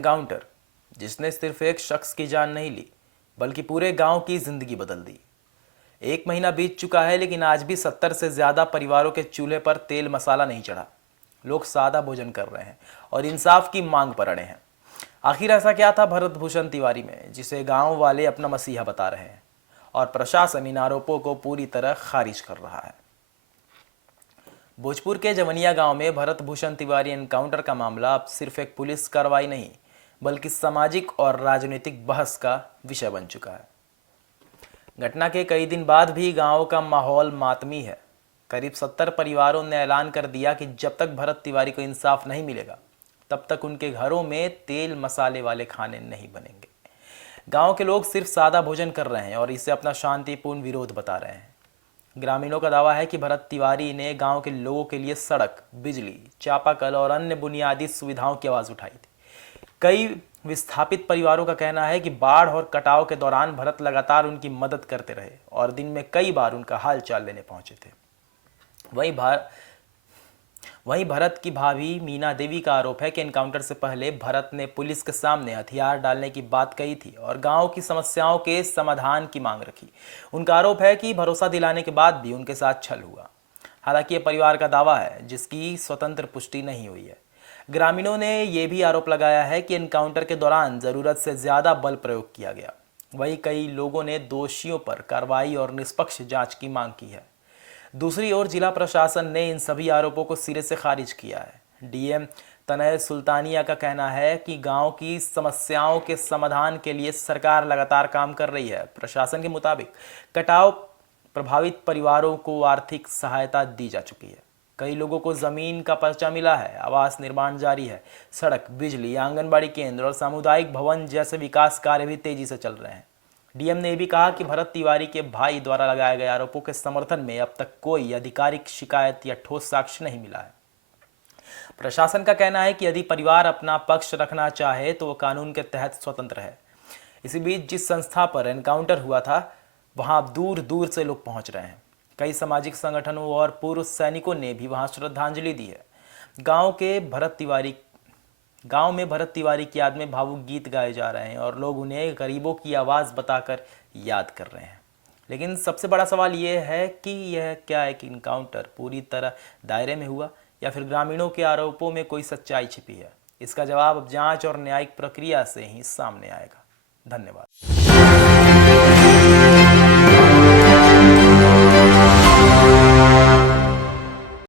Encounter जिसने सिर्फ एक शख्स की जान नहीं ली बल्कि पूरे गांव की जिंदगी बदल दी। एक महीना बीत चुका है लेकिन आज भी 70 से ज्यादा परिवारों के चूल्हे पर तेल मसाला नहीं चढ़ा। लोग सादा भोजन कर रहे हैं और इंसाफ की मांग पर अड़े हैं। आखिर ऐसा क्या था भरत भूषण तिवारी में जिसे गांव वाले अपना मसीहा बता रहे हैं और प्रशासन इन आरोपों को पूरी तरह खारिज कर रहा है। भोजपुर के जवनिया गांव में भरत भूषण तिवारी एनकाउंटर का मामला अब सिर्फ एक पुलिस कार्रवाई नहीं बल्कि सामाजिक और राजनीतिक बहस का विषय बन चुका है। घटना के कई दिन बाद भी गांव का माहौल मातमी है। करीब 70 परिवारों ने ऐलान कर दिया कि जब तक भरत तिवारी को इंसाफ नहीं मिलेगा तब तक उनके घरों में तेल मसाले वाले खाने नहीं बनेंगे। गांव के लोग सिर्फ सादा भोजन कर रहे हैं और इसे अपना शांतिपूर्ण विरोध बता रहे हैं। ग्रामीणों का दावा है कि भरत तिवारी ने गांव के लोगों के लिए सड़क, बिजली, चापाकल और अन्य बुनियादी सुविधाओं की आवाज़ उठाई थी। कई विस्थापित परिवारों का कहना है कि बाढ़ और कटाव के दौरान भरत लगातार उनकी मदद करते रहे और दिन में कई बार उनका हाल चाल लेने पहुंचे थे। वहीं भरत की भाभी मीना देवी का आरोप है कि एनकाउंटर से पहले भरत ने पुलिस के सामने हथियार डालने की बात कही थी और गांव की समस्याओं के समाधान की मांग रखी। उनका आरोप है कि भरोसा दिलाने के बाद भी उनके साथ छल हुआ। हालांकि यह परिवार का दावा है जिसकी स्वतंत्र पुष्टि नहीं हुई है। ग्रामीणों ने यह भी आरोप लगाया है कि एनकाउंटर के दौरान जरूरत से ज्यादा बल प्रयोग किया गया। वहीं कई लोगों ने दोषियों पर कार्रवाई और निष्पक्ष जांच की मांग की है। दूसरी ओर जिला प्रशासन ने इन सभी आरोपों को सिरे से खारिज किया है। डीएम तनय सुल्तानिया का कहना है कि गांव की समस्याओं के समाधान के लिए सरकार लगातार काम कर रही है। प्रशासन के मुताबिक कटाव प्रभावित परिवारों को आर्थिक सहायता दी जा चुकी है। कई लोगों को जमीन का पर्चा मिला है, आवास निर्माण जारी है, सड़क, बिजली, आंगनबाड़ी केंद्र और सामुदायिक भवन जैसे विकास कार्य भी तेजी से चल रहे हैं। डीएम ने भी कहा कि भरत तिवारी के भाई द्वारा लगाए गए आरोपों के समर्थन में अब तक कोई आधिकारिक शिकायत या ठोस साक्ष्य नहीं मिला है। प्रशासन का कहना है कि यदि परिवार अपना पक्ष रखना चाहे तो वो कानून के तहत स्वतंत्र है। इसी बीच जिस संस्था पर एनकाउंटर हुआ था वहां अब दूर दूर से लोग पहुंच रहे हैं। कई सामाजिक संगठनों और पूर्व सैनिकों ने भी वहां श्रद्धांजलि दी है। गांव में भरत तिवारी की याद में भावुक गीत गाए जा रहे हैं और लोग उन्हें गरीबों की आवाज़ बताकर याद कर रहे हैं। लेकिन सबसे बड़ा सवाल यह है कि यह क्या एक एनकाउंटर पूरी तरह दायरे में हुआ या फिर ग्रामीणों के आरोपों में कोई सच्चाई छिपी है। इसका जवाब अब जांच और न्यायिक प्रक्रिया से ही सामने आएगा। धन्यवाद।